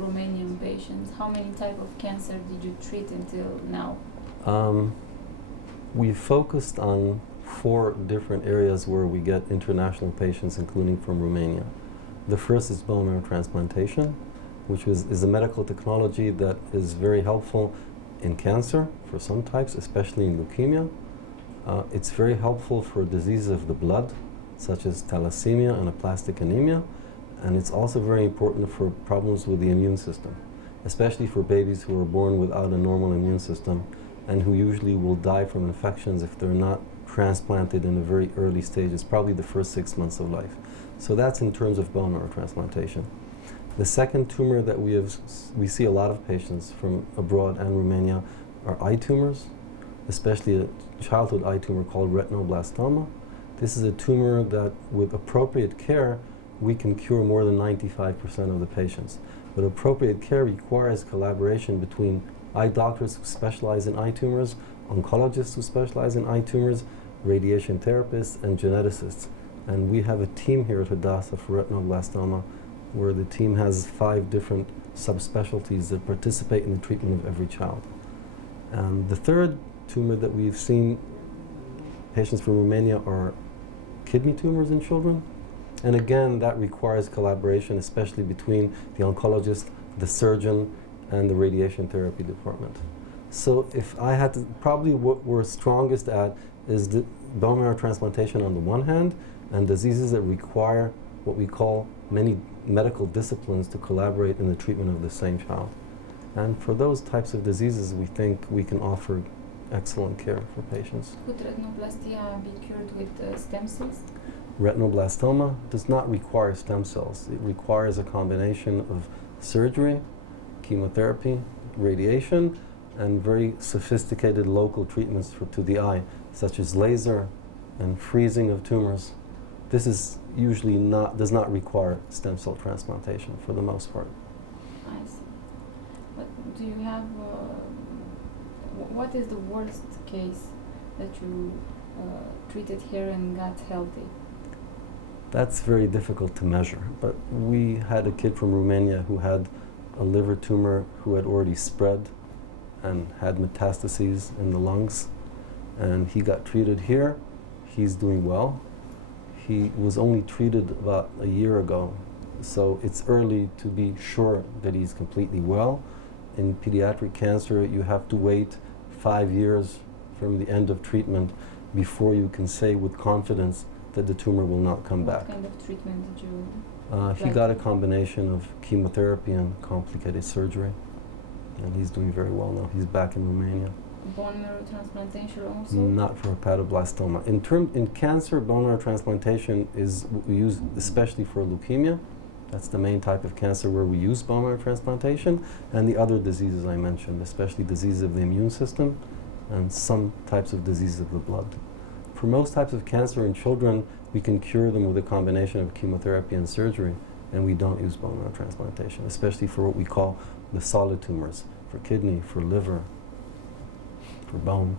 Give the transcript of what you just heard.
Romanian patients, how many type of cancer did you treat until now? We focused on 4 different areas where we get international patients, including from Romania. The first is bone marrow transplantation, which is a medical technology that is very helpful in cancer for some types, especially in leukemia. It's very helpful for diseases of the blood, such as thalassemia and aplastic anemia, and it's also very important for problems with the immune system, especially for babies who are born without a normal immune system and who usually will die from infections if they're not transplanted in a very early stage. It's probably the first 6 months of life. So that's in terms of bone marrow transplantation. The second tumor that we see a lot of patients from abroad and Romania are eye tumors, especially a childhood eye tumor called retinoblastoma. This is a tumor that, with appropriate care, we can cure more than 95% of the patients. But appropriate care requires collaboration between eye doctors who specialize in eye tumors, oncologists who specialize in eye tumors, radiation therapists, and geneticists. And we have a team here at Hadassah for retinoblastoma, where the team has 5 different subspecialties that participate in the treatment of every child. And the third tumor that we've seen patients from Romania are kidney tumors in children. And again, that requires collaboration, especially between the oncologist, the surgeon, and the radiation therapy department. So if I had to, probably what we're strongest at is the bone marrow transplantation on the one hand, and diseases that require what we call many medical disciplines to collaborate in the treatment of the same child. And for those types of diseases, we think we can offer excellent care for patients. Could retinoplastia be cured with stem cells? Retinoblastoma does not require stem cells. It requires a combination of surgery, chemotherapy, radiation, and very sophisticated local treatments to the eye, such as laser and freezing of tumors. This is usually does not require stem cell transplantation for the most part. I see. But do you have, what is the worst case that you treated here and got healthy? That's very difficult to measure, but we had a kid from Romania who had a liver tumor who had already spread and had metastases in the lungs, and he got treated here. He's doing well. He was only treated about a year ago, so it's early to be sure that he's completely well. In pediatric cancer, you have to wait 5 years from the end of treatment before you can say with confidence that the tumor will not come back. What kind of treatment did you He got a combination of chemotherapy and complicated surgery, and he's doing very well now. He's back in Romania. Bone marrow transplantation also? Not for hepatoblastoma. In cancer, bone marrow transplantation is what we use especially for leukemia. That's the main type of cancer where we use bone marrow transplantation, and the other diseases I mentioned, especially diseases of the immune system and some types of diseases of the blood. For most types of cancer in children, we can cure them with a combination of chemotherapy and surgery, and we don't use bone marrow transplantation, especially for what we call the solid tumors, for kidney, for liver, for bone.